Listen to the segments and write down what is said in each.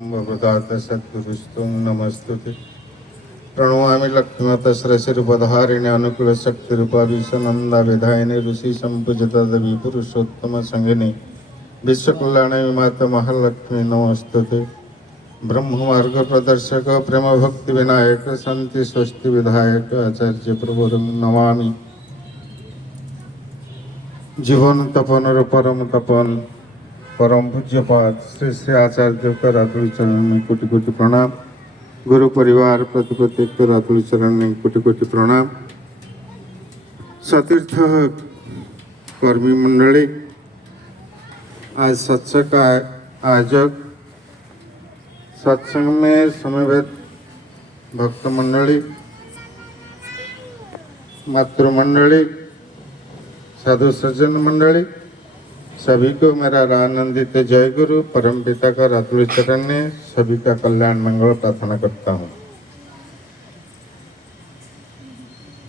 भगवतात सद्गुरुस्तुं नमस्तुते। प्रणमामि लक्ष्मीमतश्रशिरुपधारिणे अनुकूलशक्तिरूपाभिसनन्दा विधायिने ऋषि संपूजिता देवी पुरुषोत्तम संगिनी विश्वकल्याणे माता महालक्ष्मी नमस्तुते। ब्रह्म मार्ग प्रदर्शक प्रेम भक्ति विनायक शांति स्वस्ति विधायक आचार्य प्रभु नमामि। जीवन तपन परम तपन परम पूज्यपाद श्री श्री आचार्य का रातुल चरण में कोटि कोटि प्रणाम। गुरु परिवार प्रति प्रत्येक रातुल चरण में कोटि कोटि प्रणाम। सतीर्थ कर्मी मंडली, आज सत्संग का आयोजक, सत्संग में समवेत भक्त मंडली, मातृ मंडली, साधु सज्जन मंडली, सभी को मेरा आनंदित जय गुरु परम पिता का रातुल चरण में सभी का कल्याण मंगल प्रार्थना करता हूँ।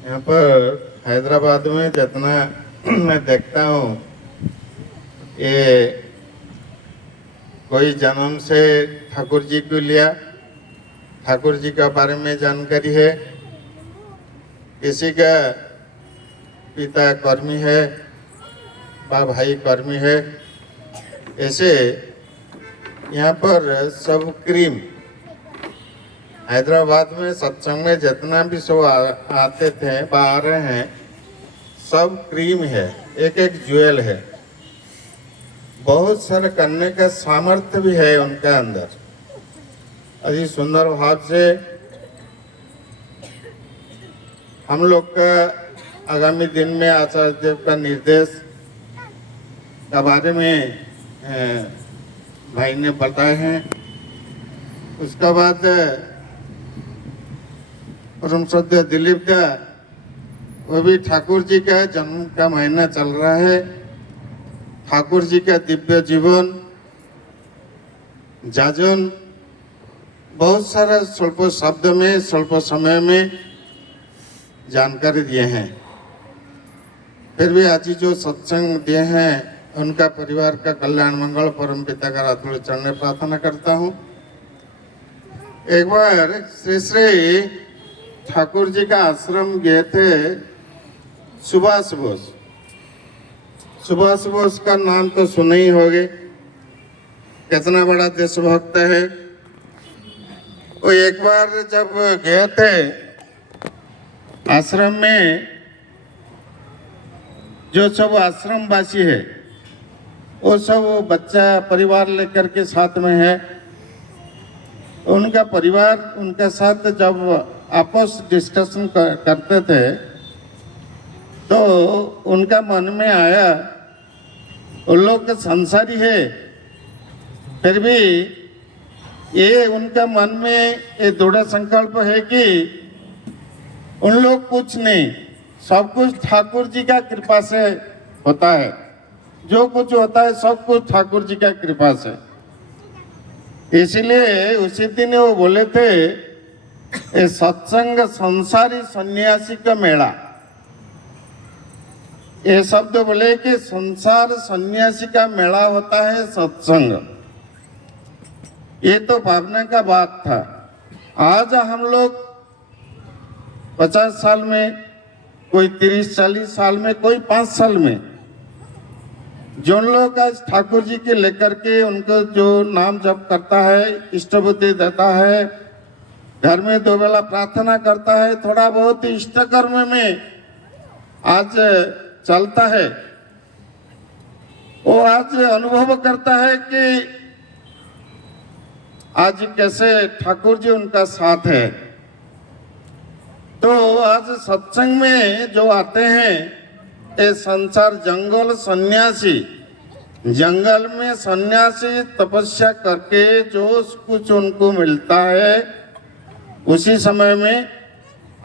यहाँ पर हैदराबाद में जितना मैं देखता हूँ, ये कोई जन्म से ठाकुर जी को लिया, ठाकुर जी का बारे में जानकारी है, किसी का पिता कर्मी है, भाई कर्मी है, ऐसे यहाँ पर सब क्रीम। हैदराबाद में सत्संग में जितना भी सब आते थे आ रहे हैं, सब क्रीम है, एक एक ज्वेल है। बहुत सारे करने का सामर्थ्य भी है उनके अंदर। अति सुंदर भाव से हम लोग का आगामी दिन में आचार्य देव का निर्देश के बारे में भाई ने बताए हैं। उसके बाद परम श्रद्धेय दिलीप दा, वो भी ठाकुर जी का जन्म का महीना चल रहा है। ठाकुर जी का दिव्य जीवन जाजन बहुत सारा स्वल्प शब्द में स्वल्प समय में जानकारी दिए हैं। फिर भी आज जो सत्संग दिए हैं उनका परिवार का कल्याण मंगल परम पिता का रातुल चरण में प्रार्थना करता हूँ। एक बार श्री श्री ठाकुर जी का आश्रम गए थे सुभाष बोस। सुभाष बोस का नाम तो सुने ही होंगे, कितना बड़ा देशभक्त है। वो एक बार जब गए थे आश्रम में, जो सब आश्रम वासी है वो सब बच्चा परिवार लेकर के साथ में है। उनका परिवार उनके साथ जब आपस डिस्कशन करते थे तो उनका मन में आया, उन लोग संसारी है, फिर भी ये उनका मन में ये दृढ़ संकल्प है कि उन लोग कुछ नहीं, सब कुछ ठाकुर जी का कृपा से होता है। जो कुछ होता है सब कुछ ठाकुर जी का कृपा से। इसलिए उसी दिन वो बोले थे, ये सत्संग संसारी सन्यासी का मेला। ये शब्द बोले कि संसार सन्यासी का मेला होता है सत्संग। ये तो भावना का बात था। आज हम लोग 50 साल में, कोई 30-40 साल में, कोई 5 साल में, जो लोग आज ठाकुर जी के लेकर के उनको जो नाम जप करता है, इष्ट बुद्धि देता है, घर में 2 वेला प्रार्थना करता है, थोड़ा बहुत इष्ट कर्म में आज चलता है, वो आज अनुभव करता है कि आज कैसे ठाकुर जी उनका साथ है। तो आज सत्संग में जो आते हैं, ये संसार जंगल सन्यासी, जंगल में सन्यासी तपस्या करके जो कुछ उनको मिलता है, उसी समय में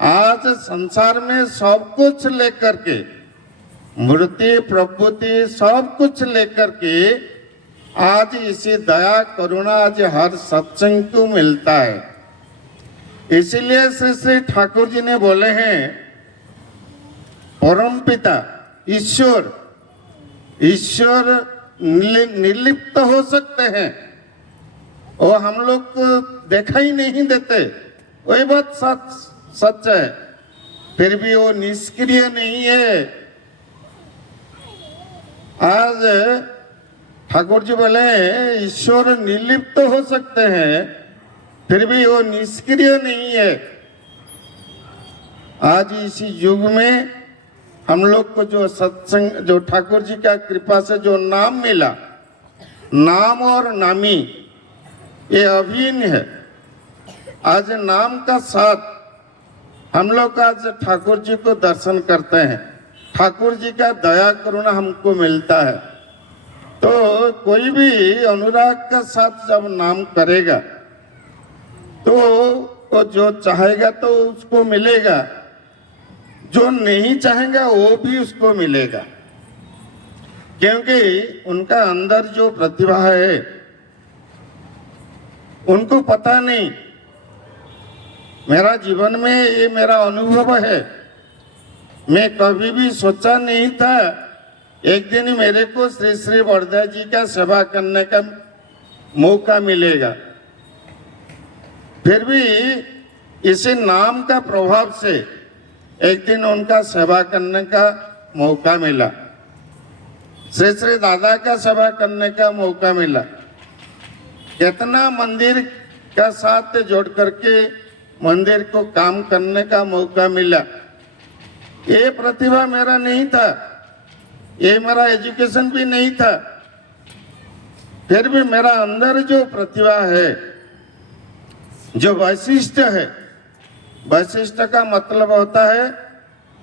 आज संसार में सब कुछ लेकर के, मूर्ति प्रभुति सब कुछ लेकर के, आज इसी दया करुणा आज हर सत्संग को मिलता है। इसीलिए श्री श्री ठाकुर जी ने बोले हैं, परम पिता ईश्वर, ईश्वर निर्लिप्त हो सकते हैं, वो हम लोग को देखा ही नहीं देते, वही बात सच है। फिर भी वो निष्क्रिय नहीं है। आज ठाकुर जी बोले ईश्वर निर्लिप्त तो हो सकते हैं, फिर भी वो निष्क्रिय नहीं है। आज इसी युग में हम लोग को जो सत्संग, जो ठाकुर जी का कृपा से जो नाम मिला, नाम और नामी ये अभिन्न है। आज नाम का साथ हम लोग आज ठाकुर जी को दर्शन करते हैं, ठाकुर जी का दया करुणा हमको मिलता है। तो कोई भी अनुराग का साथ जब नाम करेगा तो जो चाहेगा तो उसको मिलेगा, जो नहीं चाहेगा वो भी उसको मिलेगा, क्योंकि उनका अंदर जो प्रतिभा है उनको पता नहीं। मेरा जीवन में ये मेरा अनुभव है, मैं कभी भी सोचा नहीं था एक दिन मेरे को श्री श्री वर्धा जी का सेवा करने का मौका मिलेगा। फिर भी इसी नाम का प्रभाव से एक दिन उनका सेवा करने का मौका मिला, श्री श्री दादा का सेवा करने का मौका मिला। कितना मंदिर का साथ जोड़ करके मंदिर को काम करने का मौका मिला। ये प्रतिभा मेरा नहीं था, ये मेरा एजुकेशन भी नहीं था, फिर भी मेरा अंदर जो प्रतिभा है, जो वैशिष्ट है, वैशिष्ट का मतलब होता है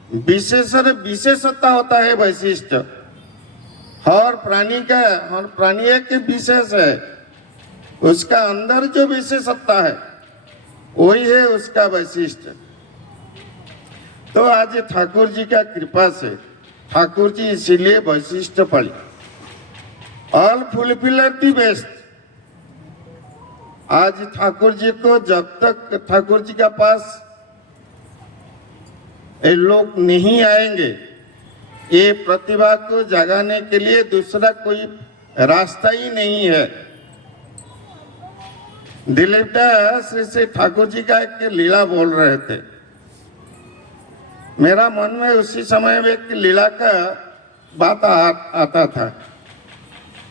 विशेषता होता है वैशिष्ट। हर प्राणी एक विशेष है, उसका अंदर जो विशेषता है वही है उसका वैशिष्ट। तो आज ठाकुर जी का कृपा से ठाकुर जी इसीलिए वैशिष्ट पड़ी, ऑल फुलफिलर दी बेस्ट। आज ठाकुर जी को जब तक ठाकुर जी के पास ये लोग नहीं आएंगे, ये प्रतिभा को जगाने के लिए दूसरा कोई रास्ता ही नहीं है। दिलीप दास श्री ठाकुर जी का एक लीला बोल रहे थे, मेरा मन में उसी समय में एक लीला का बात आता था।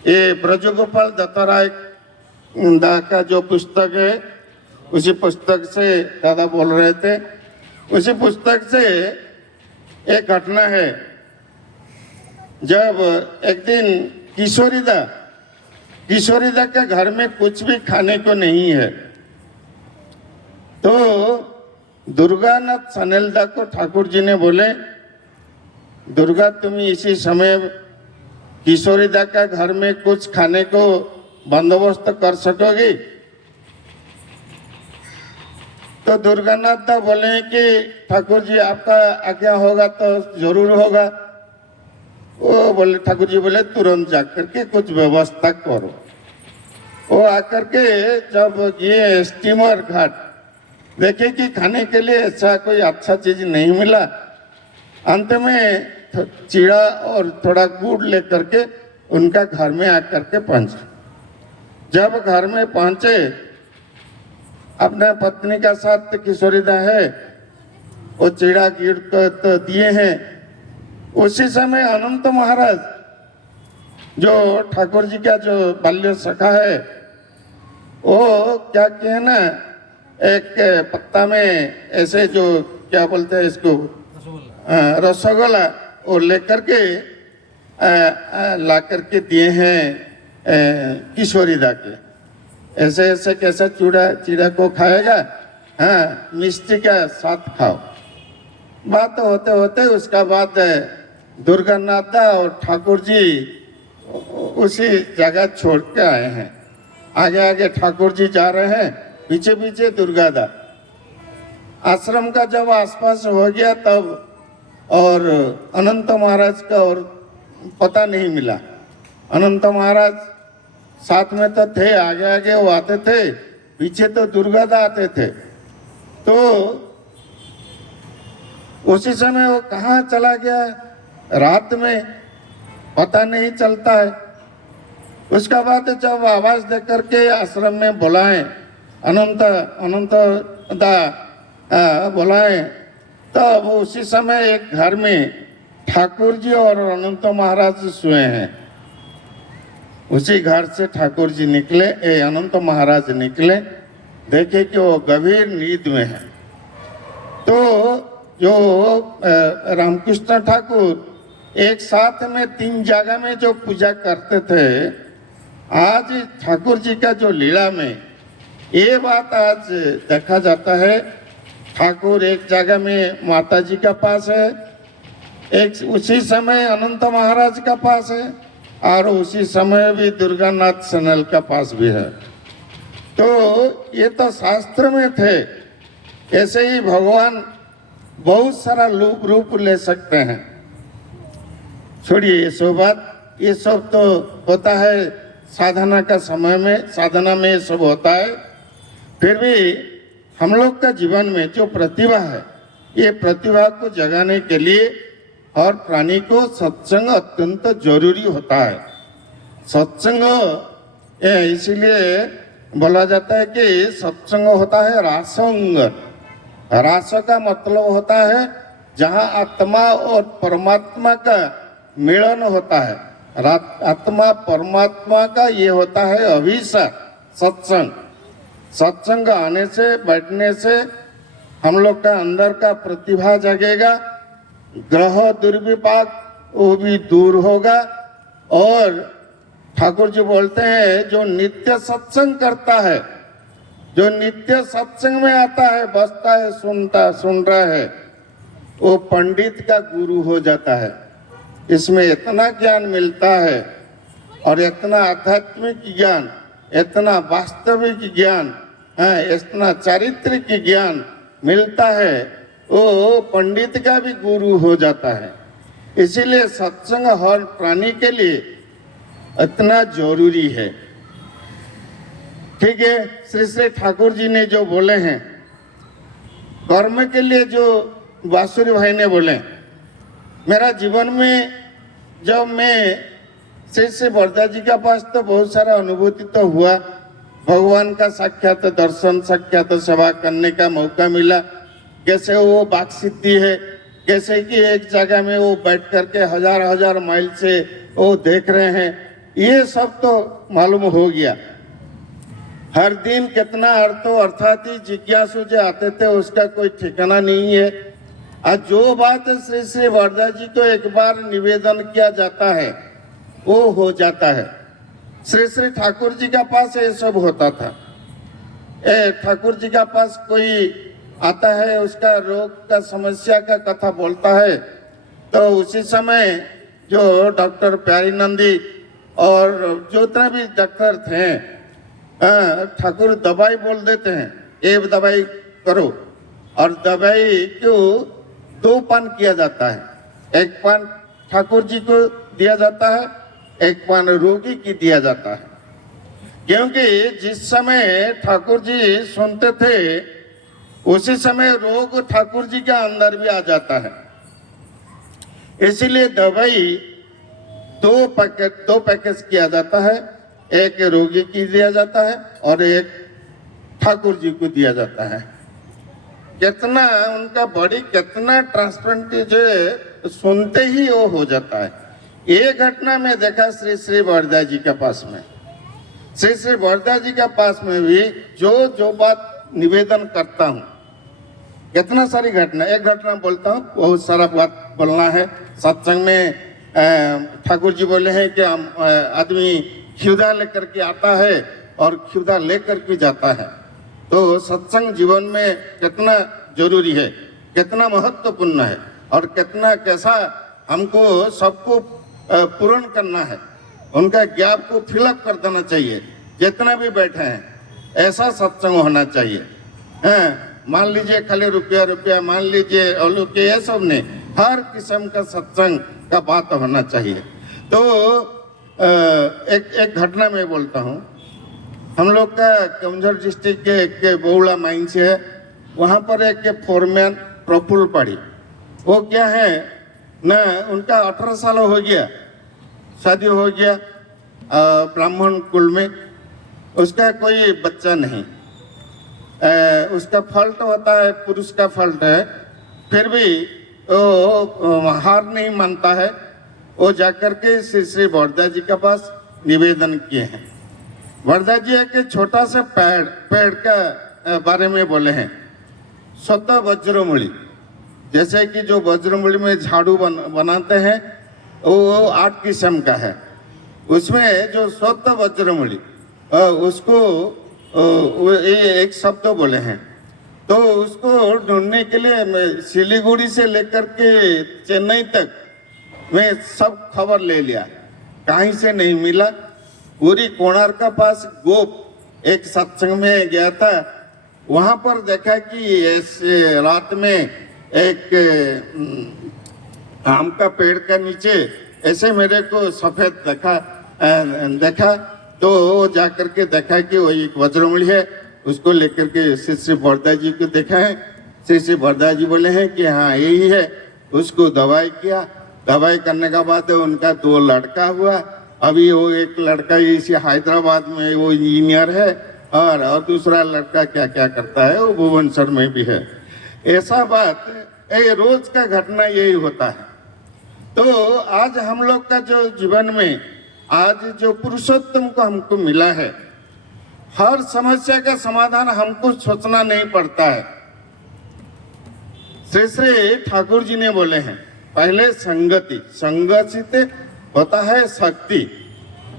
ये ब्रजगोपाल दत्ताराय दा का जो पुस्तक है, उसी पुस्तक से दादा बोल रहे थे। उसी पुस्तक से एक घटना है, जब एक दिन किशोरी दा के घर में कुछ भी खाने को नहीं है, तो दुर्गानाथ सनेलदा को ठाकुर जी ने बोले, दुर्गा तुम इसी समय किशोरी दा का घर में कुछ खाने को बंदोबस्त कर सकोगी? तो दुर्गानाथ दा बोले कि ठाकुर जी आपका आज्ञा होगा तो जरूर होगा। वो बोले, ठाकुर जी बोले तुरंत जाकर के कुछ व्यवस्था करो। वो आकर के जब ये स्टीमर घाट देखे कि खाने के लिए ऐसा कोई अच्छा चीज नहीं मिला, अंत में चीड़ा और थोड़ा गुड़ लेकर के उनका घर में आकर के पहुंचे। जब घर में पहुंचे, अपने पत्नी का साथ किशोरी दा है, वो चीड़ा गिड़ को तो दिए हैं। उसी समय अनंत महाराज जो ठाकुर जी का जो बाल्य सखा है, वो क्या किए ना, एक पत्ता में ऐसे जो क्या बोलते हैं इसको, रसगुल्ला, वो लेकर के ला करके दिए हैं किशोरी दा के। ऐसे ऐसे कैसे चीड़ा को खाएगा, हाँ मिष्टी का साथ खाओ। बात होते होते उसका बाद दुर्गानाथ दा और ठाकुर जी उसी जगह छोड़ के आए हैं। आगे आगे ठाकुर जी जा रहे हैं, पीछे पीछे दुर्गा दा। आश्रम का जब आसपास हो गया तब और अनंत महाराज का और पता नहीं मिला। अनंत महाराज साथ में तो थे, आगे आगे वो आते थे, पीछे तो दुर्गा दा आते थे। तो उसी समय वो कहाँ चला गया, रात में पता नहीं चलता है। उसका बाद जब आवाज दे करके आश्रम में बुलाएं, अनंत अनंत दा बुलाएं, तब उसी समय एक घर में ठाकुर जी और अनंत महाराज सोए हैं। उसी घर से ठाकुर जी निकले, अनंत महाराज निकले, देखे कि वो गंभीर नींद में है। तो जो रामकृष्ण ठाकुर एक साथ में 3 जगह में जो पूजा करते थे, आज ठाकुर जी का जो लीला में ये बात आज देखा जाता है। ठाकुर एक जगह में माता जी का पास है, एक उसी समय अनंत महाराज का पास है, और उसी समय भी दुर्गानाथ सनल का पास भी है। तो ये तो शास्त्र में थे। ऐसे ही भगवान बहुत सारा रूप ले सकते हैं। छोड़िए ये सब बात, ये सब तो होता है साधना का समय में, साधना में ये सब होता है। फिर भी हम लोग का जीवन में जो प्रतिभा है, ये प्रतिभा को जगाने के लिए हर प्राणी को सत्संग अत्यंत जरूरी होता है। सत्संग इसीलिए बोला जाता है कि सत्संग होता है रासंग। रास का मतलब होता है जहाँ आत्मा और परमात्मा का मिलन होता है। आत्मा परमात्मा का ये होता है अभिषेक, सत्संग। सत्संग आने से, बैठने से हम लोग का अंदर का प्रतिभा जगेगा, ग्रह दुर्विपाक वो भी दूर होगा। और ठाकुर जी बोलते हैं जो नित्य सत्संग करता है, जो नित्य सत्संग में आता है, बसता है, सुन रहा है, वो पंडित का गुरु हो जाता है। इसमें इतना ज्ञान मिलता है, और इतना आध्यात्मिक ज्ञान, इतना वास्तविक ज्ञान, इतना चारित्रिक ज्ञान मिलता है, वो पंडित का भी गुरु हो जाता है। इसीलिए सत्संग हर प्राणी के लिए इतना जरूरी है। ठीक है, श्री श्री ठाकुर जी ने जो बोले हैं, कर्म के लिए जो बांसुरी भाई ने बोले, मेरा जीवन में जब मैं श्री श्री वरदा जी के पास, तो बहुत सारा अनुभूति तो हुआ। भगवान का साक्षात दर्शन, साक्षात सेवा करने का मौका मिला। कैसे वो बाक सिद्धि है, कैसे कि एक जगह में वो बैठ करके हजार हजार माइल से वो देख रहे हैं, ये सब तो मालूम हो गया। हर दिन कितना अर्थात जिज्ञासु जो आते थे उसका कोई ठिकाना नहीं है। आज जो बात श्री श्री वरदा जी को एक बार निवेदन किया जाता है वो हो जाता है। श्री श्री ठाकुर जी का पास ये सब होता था। ठाकुर जी का पास कोई आता है, उसका रोग का समस्या का कथा बोलता है, तो उसी समय जो डॉक्टर प्यारी नंदी और जो इतने भी डॉक्टर थे, ठाकुर दवाई बोल देते हैं, एक दवाई करो, और दवाई को 2 पान किया जाता है। एक पान ठाकुर जी को दिया जाता है, एक पान रोगी की दिया जाता है। क्योंकि जिस समय ठाकुर जी सुनते थे, उसी समय रोग ठाकुर जी के अंदर भी आ जाता है। इसीलिए दवाई 2 पैकेज किया जाता है, एक रोगी की दिया जाता है और एक ठाकुर जी को दिया जाता है। कितना उनका बॉडी कितना ट्रांसपेरेंट जो सुनते ही वो हो जाता है। ये घटना में देखा श्री श्री वरदा जी के पास में। श्री श्री वरदा जी के पास में भी जो बात निवेदन करता हूँ, कितना सारी घटना, एक घटना बोलता हूँ, बहुत सारा बात बोलना है। सत्संग में ठाकुर जी बोले हैं कि आदमी क्षुधा लेकर के आता है और क्षुधा लेकर के जाता है। तो सत्संग जीवन में कितना जरूरी है, कितना महत्वपूर्ण है, और कितना कैसा हमको सबको पूर्ण करना है, उनका गैप को फिलअप कर देना चाहिए। जितना भी बैठे हैं ऐसा सत्संग होना चाहिए। मान लीजिए खाली रुपया, मान लीजिए अलौकिक, ये सब नहीं, हर किस्म का सत्संग का बात होना चाहिए। तो एक घटना में बोलता हूँ। हम लोग का कमजोर डिस्ट्रिक्ट के बहुड़ा माइन से है, वहाँ पर एक फोरमैन प्रफुल्ल पड़ी, वो क्या है ना, उनका 18 साल हो गया, शादी हो गया, ब्राह्मण कुल में, उसका कोई बच्चा नहीं, उसका फॉल्ट होता है, पुरुष का फॉल्ट है, फिर भी वो हार नहीं मानता है। वो जाकर के श्री श्री बड़दा जी के पास निवेदन किए हैं। बड़दा जी एक छोटा सा पेड़ का बारे में बोले हैं, स्वतः वज्रमूली, जैसे कि जो वज्रमूली में झाड़ू बनाते हैं वो 8 किस्म का है, उसमें जो स्वतः वज्रमूली उसको ये एक शब्द बोले हैं। तो उसको ढूंढने के लिए मैं सिलीगुड़ी से लेकर के चेन्नई तक मैं सब खबर ले लिया, कहीं से नहीं मिला। पूरी कोणार्क का पास गोप एक सत्संग में गया था, वहां पर देखा कि ऐसे रात में एक आम का पेड़ का नीचे ऐसे मेरे को सफेद देखा तो जाकर के देखा कि वो एक वज्रमूली है, उसको लेकर के श्री श्री बड़दा जी को देखा है। श्री श्री बड़दा जी बोले हैं कि हाँ यही है। उसको दवाई किया, दवाई करने के बाद उनका 2 लड़का हुआ। अभी वो एक लड़का इसी हैदराबाद में वो इंजीनियर है और दूसरा लड़का क्या क्या करता है वो भुवनेश्वर में भी है। ऐसा बात रोज का घटना यही होता है। तो आज हम लोग का जो जीवन में आज जो पुरुषोत्तम को हमको मिला है, हर समस्या का समाधान हमको सोचना नहीं पड़ता है। श्री श्री ठाकुर जी ने बोले हैं पहले संगति, संगति होता है शक्ति।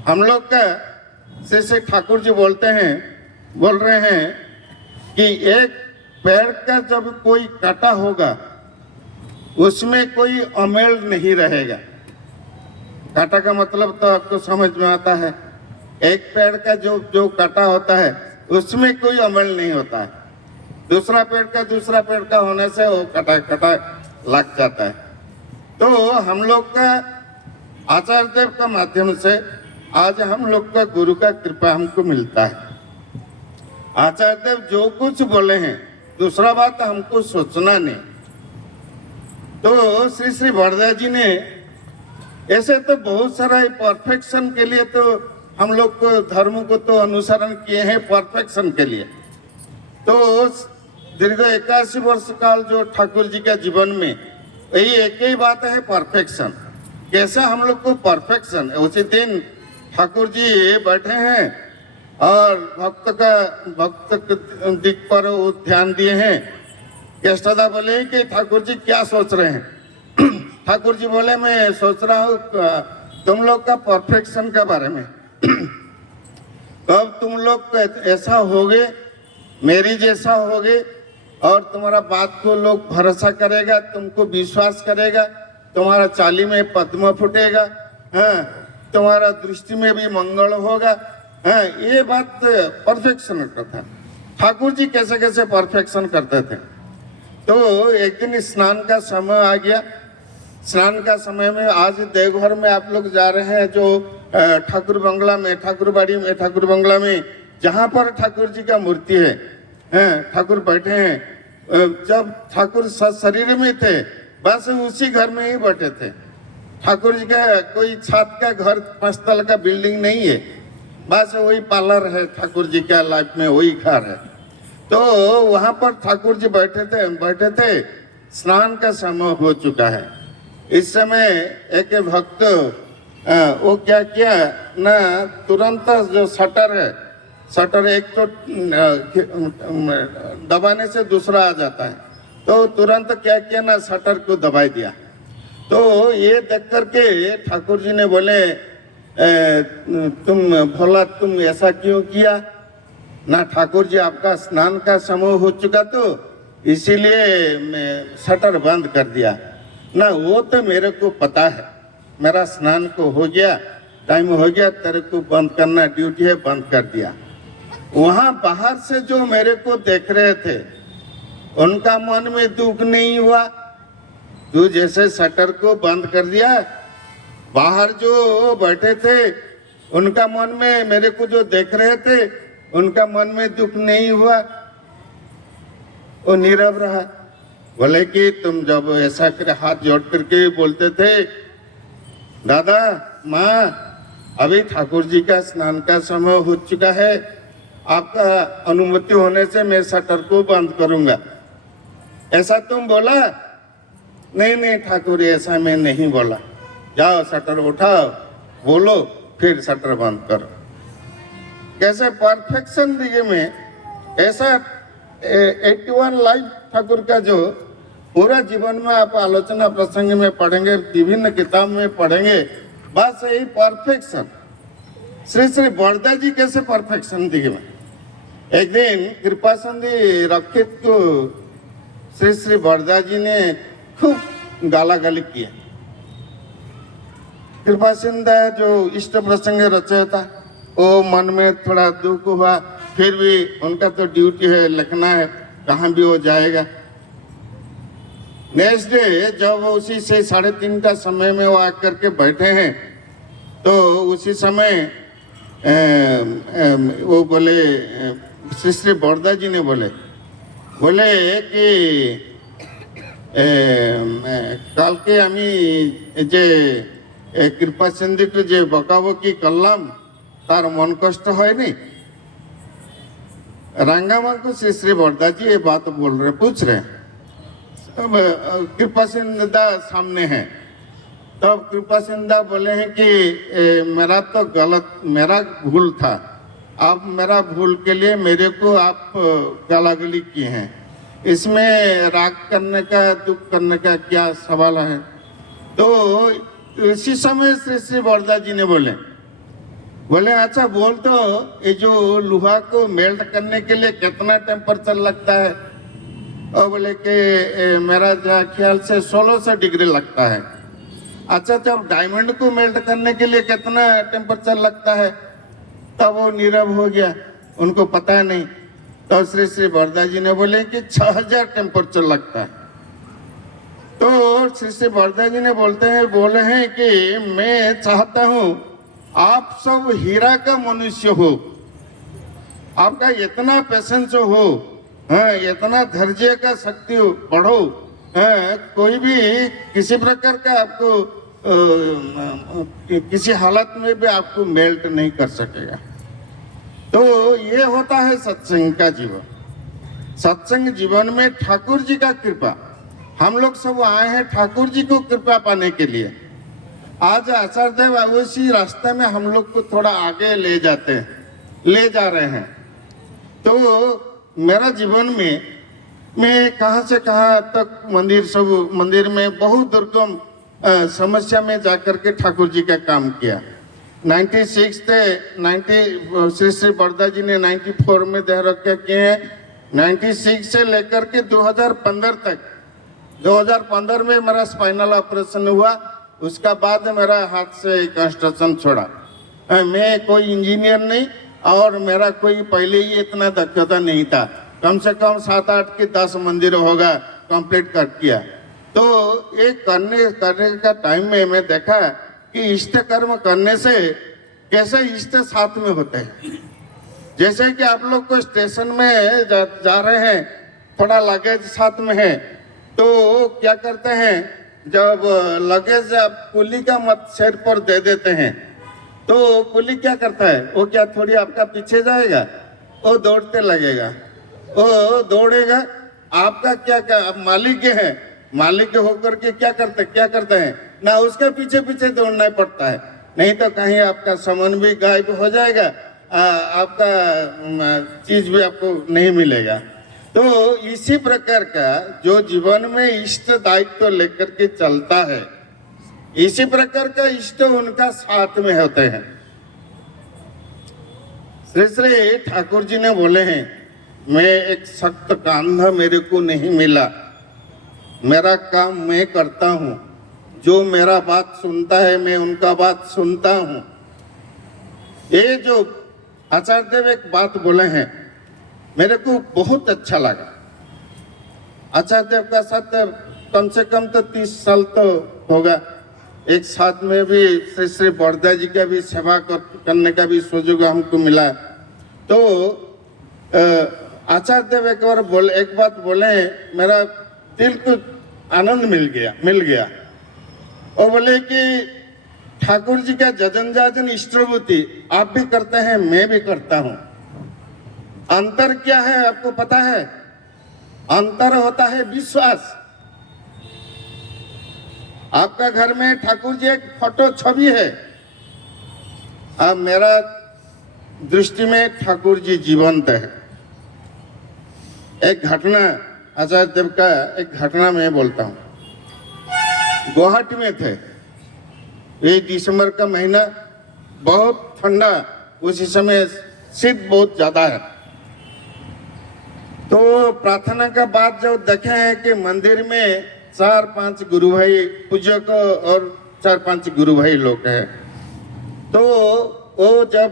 हम लोग का श्री श्री ठाकुर जी बोल रहे हैं कि एक पेड़ का जब कोई काटा होगा उसमें कोई अमेल नहीं रहेगा। काटा का मतलब तो आपको समझ में आता है। एक पेड़ का जो काटा होता है उसमें कोई अमेल नहीं होता है। दूसरा पेड़ का होने से वो कटा लग जाता है। तो हम लोग का आचार्य देव का माध्यम से आज हम लोग का गुरु का कृपा हमको मिलता है। आचार्य देव जो कुछ बोले हैं दूसरा बात हमको सोचना नहीं। तो श्री श्री बड़दा जी ने ऐसे तो बहुत सारा परफेक्शन के लिए तो हम लोग को धर्म को तो अनुसरण किए हैं परफेक्शन के लिए। तो दीर्घ 81 वर्ष काल जो ठाकुर जी का जीवन में यही एक ही बात है, परफेक्शन। कैसे हम लोग को परफेक्शन। उसी दिन ठाकुर जी बैठे हैं और भक्त दिख पर वो ध्यान दिए हैं। केष्टदा बोले कि ठाकुर जी क्या सोच रहे हैं। ठाकुर जी बोले मैं सोच रहा हूँ तुम लोग का परफेक्शन के बारे में। कब तुम लोग ऐसा होगे, मेरी जैसा होगे और तुम्हारा बात को लोग भरोसा करेगा, तुमको विश्वास करेगा, तुम्हारा चाली में पद्म फूटेगा, हाँ, तुम्हारा दृष्टि में भी मंगल होगा। हाँ, ये बात परफेक्शन का था। ठाकुर जी कैसे कैसे परफेक्शन करते थे। तो एक दिन स्नान का समय आ गया। स्नान का समय में आज देवघर में आप लोग जा रहे हैं जो ठाकुर बंगला में, ठाकुरबाड़ी में, ठाकुर बंगला में जहाँ पर ठाकुर जी का मूर्ति है, ठाकुर बैठे हैं। जब ठाकुर शरीर में थे बस उसी घर में ही बैठे थे। ठाकुर जी का कोई छत का घर 5 तल का बिल्डिंग नहीं है, बस वही पार्लर है ठाकुर जी का लाइफ में, वही घर है। तो वहाँ पर ठाकुर जी बैठे थे। स्नान का समय हो चुका है। इस समय एक भक्त वो क्या किया ना, तुरंत जो शटर है, शटर एक तो दबाने से दूसरा आ जाता है, तो तुरंत क्या किया ना, शटर को दबा दिया। तो ये देख करके ठाकुर जी ने बोले तुम ऐसा क्यों किया ना। ठाकुर जी आपका स्नान का समय हो चुका तो इसीलिए मैं शटर बंद कर दिया ना। वो तो मेरे को पता है, मेरा स्नान को हो गया, टाइम हो गया, तेरे को बंद करना ड्यूटी है, बंद कर दिया। वहां बाहर से जो मेरे को देख रहे थे उनका मन में दुख नहीं हुआ। तू जैसे शटर को बंद कर दिया, बाहर जो बैठे थे उनका मन में, मेरे को जो देख रहे थे उनका मन में दुख नहीं हुआ, वो नीरव रहा। बोले कि तुम जब ऐसा कर हाथ जोड़ करके बोलते थे दादा माँ अभी ठाकुर जी का स्नान का समय हो चुका है, आपका अनुमति होने से मैं शटर को बंद करूंगा। ऐसा तुम बोला? नहीं नहीं ठाकुर, ऐसा मैं नहीं बोला। जाओ शटर उठाओ, बोलो, फिर शटर बंद करो। कैसे परफेक्शन दिए में ऐसा 81 लाइफ ठाकुर का जो पूरा जीवन में आप आलोचना प्रसंग में पढ़ेंगे, विभिन्न किताब में पढ़ेंगे, बस यही परफेक्शन। श्री श्री बरदा जी कैसे परफेक्शन दिए में। एक दिन कृपा संधि रक्षित को श्री श्री बरदा जी ने खूब गाला गाली किया। कृपा सिंधा जो इष्ट प्रसंग रचयिता, वो मन में थोड़ा दुख हुआ, फिर भी उनका तो ड्यूटी है, लिखना है, कहाँ भी वो जाएगा। नेक्स्ट डे जब वो उसी से 3:30 का समय में वो आकर के बैठे हैं, तो उसी समय वो बोले, श्री श्री बरदा जी ने बोले कि कल के आमी जे कृपा सिंधु को जे बकाबकी करलाम तार मन कष्ट है नहीं। रंगामा को श्री श्री बरदा जी ये बात बोल रहे, पूछ रहे। कृपा सिंधा सामने है, तब कृपा सिंधा बोले हैं कि मेरा तो मेरा भूल था, आप मेरा भूल के लिए मेरे को आप गालागली किए हैं, इसमें राग करने का, दुख करने का क्या सवाल है। तो इसी समय श्री श्री बरदा जी ने बोले अच्छा बोल, तो ये जो लोहा को मेल्ट करने के लिए कितना टेम्परेचर लगता है? और बोले कि मेरा ख्याल से 1600 डिग्री लगता है। अच्छा, जब डायमंड को मेल्ट करने के लिए कितना टेम्परेचर लगता है? तब वो नीरव हो गया, उनको पता नहीं। तो श्री श्री बरदा जी ने बोले कि 6000 टेम्परेचर लगता है। तो श्री श्री बरदा जी ने बोले हैं कि मैं चाहता हूं आप सब हीरा का मनुष्य हो, आपका इतना पेशेंस हो, हाँ, इतना धैर्य का शक्ति बढ़ो, हाँ, कोई भी किसी प्रकार का आपको किसी हालत में भी आपको मेल्ट नहीं कर सकेगा। तो ये होता है सत्संग का जीवन। सत्संग जीवन में ठाकुर जी का कृपा, हम लोग सब आए हैं ठाकुर जी को कृपा पाने के लिए। आज आचार्य देव अवश्य रास्ते में हम लोग को थोड़ा आगे ले जा रहे हैं। तो मेरा जीवन में मैं कहाँ से कहाँ तक मंदिर में बहुत दुर्गम समस्या में जाकर के ठाकुर जी का काम किया। 96 से 90 श्री श्री बरदा जी ने 94 में देह रक्षा किए हैं। 96 से लेकर के 2015 तक, 2015 में मेरा स्पाइनल ऑपरेशन हुआ, उसका बाद मेरा हाथ से कंस्ट्रक्शन छोड़ा। मैं कोई इंजीनियर नहीं और मेरा कोई पहले ही इतना दक्षता नहीं था, कम से कम 7-8 के 10 मंदिर होगा कंप्लीट कर किया। तो एक करने का टाइम में मैं देखा कि इष्ट कर्म करने से कैसे इष्ट साथ में होते हैं। जैसे कि आप लोग को स्टेशन में जा रहे हैं, थोड़ा लगेज साथ में है, तो क्या करते हैं, जब लगेज आप कुली का मत सिर पर दे देते हैं, तो कुली क्या करता है, वो क्या थोड़ी आपका पीछे जाएगा, वो दौड़ते लगेगा, वो दौड़ेगा। आपका क्या आप मालिक है, मालिक होकर के क्या करते हैं ना, उसके पीछे पीछे दौड़ना पड़ता है, नहीं तो कहीं आपका सामान भी गायब हो जाएगा, आपका चीज भी आपको नहीं मिलेगा। तो इसी प्रकार का जो जीवन में इष्ट दायित्व लेकर के चलता है, इसी प्रकार का इष्ट उनका साथ में होते हैं। श्री श्री ठाकुर जी ने बोले हैं, मैं एक सख्त कांधा मेरे को नहीं मिला, मेरा काम मैं करता हूँ, जो मेरा बात सुनता है मैं उनका बात सुनता हूँ। ये जो आचार्य देव एक बात बोले हैं, मेरे को बहुत अच्छा लगा। आचार्य देव का साथ कम से कम तो 30 साल तो होगा, एक साथ में भी श्री श्री बरदा जी का भी सेवा करने का भी सुयोग हमको मिला। तो आचार्य देव एक बात बोले, मेरा दिल को आनंद मिल गया। वो बोले कि ठाकुर जी का जजन जाजन इष्टभूति आप भी करते हैं, मैं भी करता हूं। अंतर क्या है आपको पता है? अंतर होता है विश्वास। आपका घर में ठाकुर जी एक फोटो छवि है, अब मेरा दृष्टि में ठाकुर जी जीवंत है। एक घटना आचार्य देव का एक घटना मैं बोलता हूँ। गुवाहाटी में थे, ये दिसंबर का महीना, बहुत ठंडा, उसी समय शीत बहुत ज्यादा है। तो प्रार्थना का बाद जब देखे हैं कि मंदिर में 4-5 गुरु भाई पूजक और 4-5 गुरु भाई लोग हैं, तो वो जब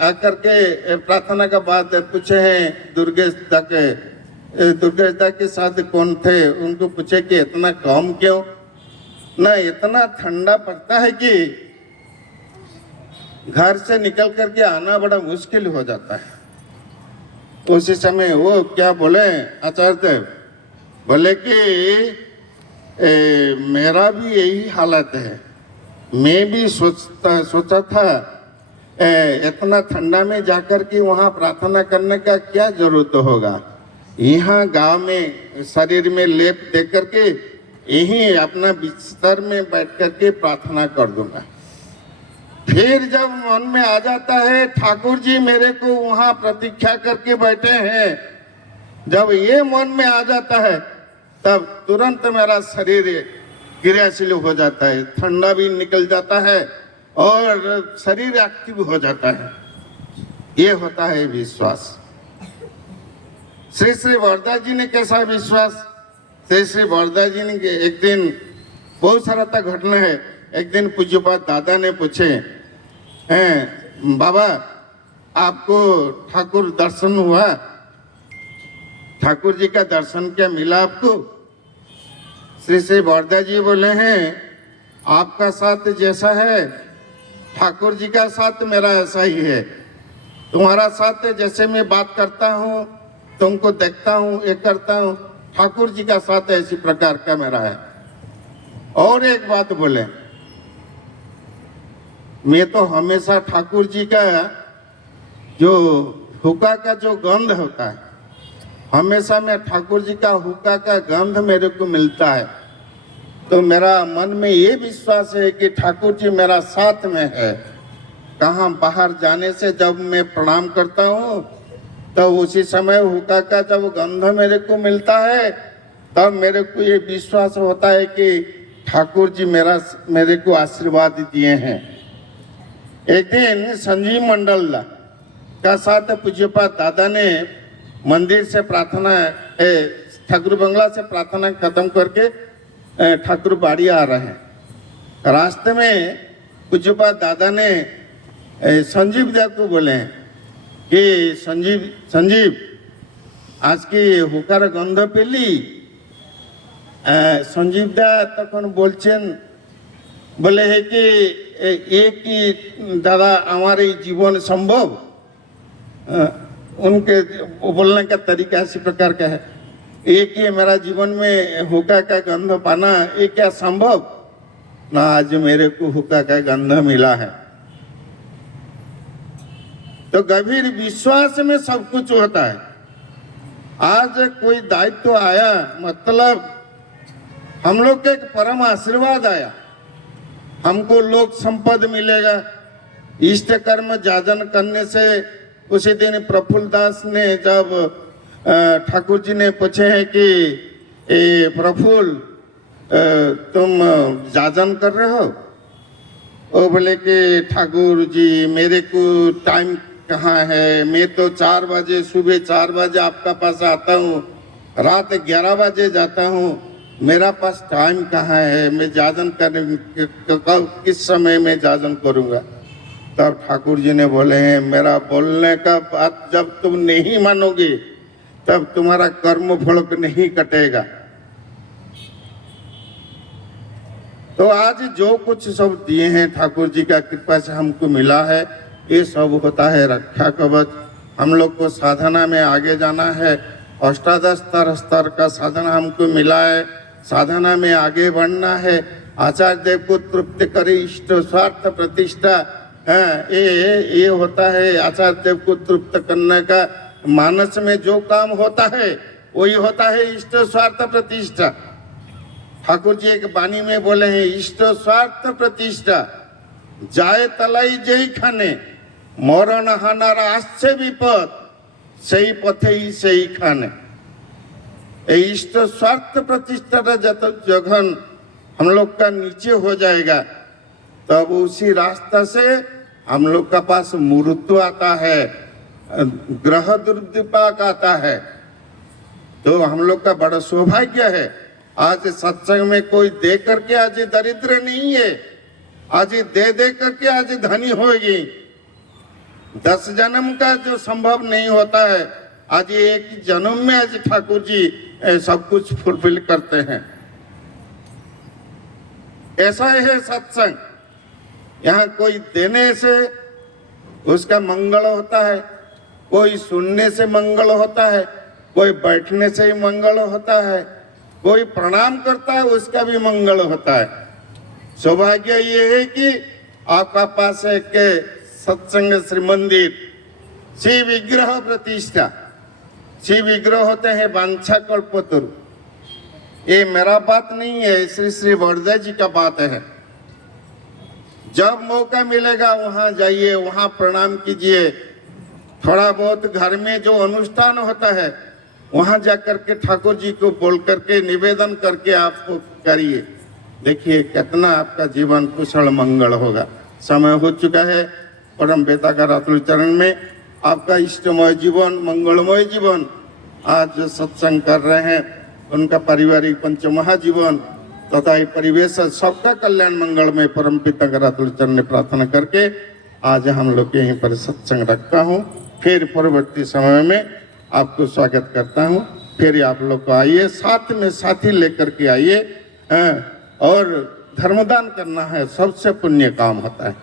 आकर के प्रार्थना का बाद पूछे हैं दुर्गेश दा के साथ कौन थे, उनको पूछे कि इतना कम क्यों ना, इतना ठंडा पड़ता है कि घर से निकल करके आना बड़ा मुश्किल हो जाता है। उसी समय वो क्या बोले आचार्य देव, बोले कि मेरा भी यही हालत है, मैं भी सोचा था इतना ठंडा में जाकर के वहाँ प्रार्थना करने का क्या जरूरत होगा, यहाँ गांव में शरीर में लेप दे करके यहीं अपना बिस्तर में बैठ करके प्रार्थना कर दूंगा। फिर जब मन में आ जाता है ठाकुर जी मेरे को वहाँ प्रतीक्षा करके बैठे हैं, जब ये मन में आ जाता है तब तुरंत मेरा शरीर क्रियाशील हो जाता है, ठंडा भी निकल जाता है और शरीर एक्टिव हो जाता है। ये होता है विश्वास। श्री श्री वरदा जी ने कैसा विश्वास? श्री श्री वरदा जी ने एक दिन, बहुत सारा तक घटना है, एक दिन पूज्यपाद दादा ने पूछे, हैं बाबा आपको ठाकुर दर्शन हुआ, ठाकुर जी का दर्शन क्या मिला आपको? श्री श्री वरदा जी बोले हैं आपका साथ जैसा है ठाकुर जी का साथ मेरा ऐसा ही है। तुम्हारा साथ जैसे मैं बात करता हूँ, तुमको देखता हूँ, ये करता हूँ, ठाकुर जी का साथ ऐसी प्रकार का मेरा है। और एक बात बोले, मैं तो हमेशा ठाकुर जी का जो हुक्का का जो गंध होता है, हमेशा मैं ठाकुर जी का हुक्का का गंध मेरे को मिलता है, तो मेरा मन में ये विश्वास है कि ठाकुर जी मेरा साथ में है। कहाँ बाहर जाने से जब मैं प्रणाम करता हूँ तो उसी समय हुक्का का जब गंध मेरे को मिलता है तब मेरे को ये विश्वास होता है कि ठाकुर जी मेरे को आशीर्वाद दिए हैं। एक दिन संजीव मंडल का साथ पूज्यपाद दादा ने मंदिर से प्रार्थना, ठाकुर बंगला से प्रार्थना खत्म करके ठाकुर बाड़ी आ रहे हैं। रास्ते में पूज्यपाद दादा ने संजीव दा को बोले कि संजीव आज की हुकार गंध पेली। संजीव दा तक बोलছেন, बोले है कि एक ही दादा हमारे जीवन संभव, उनके बोलने का तरीका इसी प्रकार का है, एक ही मेरा जीवन में हुक्का का गंध पाना ये क्या संभव ना, आज मेरे को हुक्का का गंध मिला है। तो गंभीर विश्वास में सब कुछ होता है। आज कोई दायित्व आया, मतलब हम लोग के एक परम आशीर्वाद आया, हमको लोक संपद मिलेगा, इष्ट कर्म जाजन करने से। उसी दिन प्रफुल्ल दास ने जब ठाकुर जी ने पूछे हैं कि प्रफुल्ल तुम जाजन कर रहे हो? वो बोले कि ठाकुर जी मेरे को टाइम कहाँ है, मैं तो 4 बजे, सुबह 4 बजे आपका पास आता हूँ, रात 11 बजे जाता हूँ, मेरा पास टाइम कहाँ है, मैं जाजन करने किस समय मैं जाजन करूँगा? तब ठाकुर जी ने बोले हैं मेरा बोलने का बात जब तुम नहीं मानोगे तब तुम्हारा कर्म फल नहीं कटेगा। तो आज जो कुछ सब दिए हैं ठाकुर जी का कृपा से हमको मिला है, ये सब होता है रक्षा कवच। हम लोग को साधना में आगे जाना है, अष्टादश स्तर का साधना हमको मिला है, साधना में आगे बढ़ना है। आचार्य देव को तृप्त करे इष्ट स्वार्थ प्रतिष्ठा। ये होता है आचार्य देव को तृप्त करने का। मानस में जो काम होता है वही होता है इष्ट स्वार्थ प्रतिष्ठा। ठाकुर जी एक वाणी में बोले हैं, इष्ट स्वार्थ प्रतिष्ठा जाए तलाई जय खाने, मरण हानार आश्चे विपद, सही पथे ही सही खाने। इष्ट स्वार्थ प्रतिष्ठा जब जघन हम लोग का नीचे हो जाएगा तब उसी रास्ता से हम लोग का पास मृत्यु आता है, ग्रह दुर्विपाक आता है। तो हम लोग का बड़ा सौभाग्य है आज सत्संग में कोई दे करके आज दरिद्र नहीं है, आज दे दे करके आज धनी होगी। 10 जन्म का जो संभव नहीं होता है आज एक जन्म में आज ठाकुर जी सब कुछ फुलफिल करते हैं। ऐसा है सत्संग। यहाँ कोई देने से उसका मंगल होता है, कोई सुनने से मंगल होता है, कोई बैठने से ही मंगल होता है, कोई प्रणाम करता है उसका भी मंगल होता है। सौभाग्य ये है कि आपका पास एक सत्संग श्री मंदिर, श्री विग्रह प्रतिष्ठा। श्री विग्रह होते हैं वांछा कल्पतरु। ये मेरा बात नहीं है, श्री श्री वर्धे जी का बात है। जब मौका मिलेगा वहां जाइए, वहां प्रणाम कीजिए। थोड़ा बहुत घर में जो अनुष्ठान होता है वहां जाकर के ठाकुर जी को बोल करके निवेदन करके आप करिए। देखिए कितना आपका जीवन कुशल मंगल होगा। समय हो चुका है। परम पिता का रातुल चरण में आपका इष्टमय जीवन, मंगलमय जीवन आज सत्संग कर रहे हैं, उनका पारिवारिक पंचमहाजीवन तथा परिवेश सबका कल्याण मंगल में परम पिता का रातुल चरण में प्रार्थना करके आज हम लोग यहीं पर सत्संग रखता हूँ। फिर परवर्ती समय में आपको स्वागत करता हूँ। फिर आप लोग को आइए, साथ में साथी लेकर के आइए और धर्मदान करना है, सबसे पुण्य काम होता है।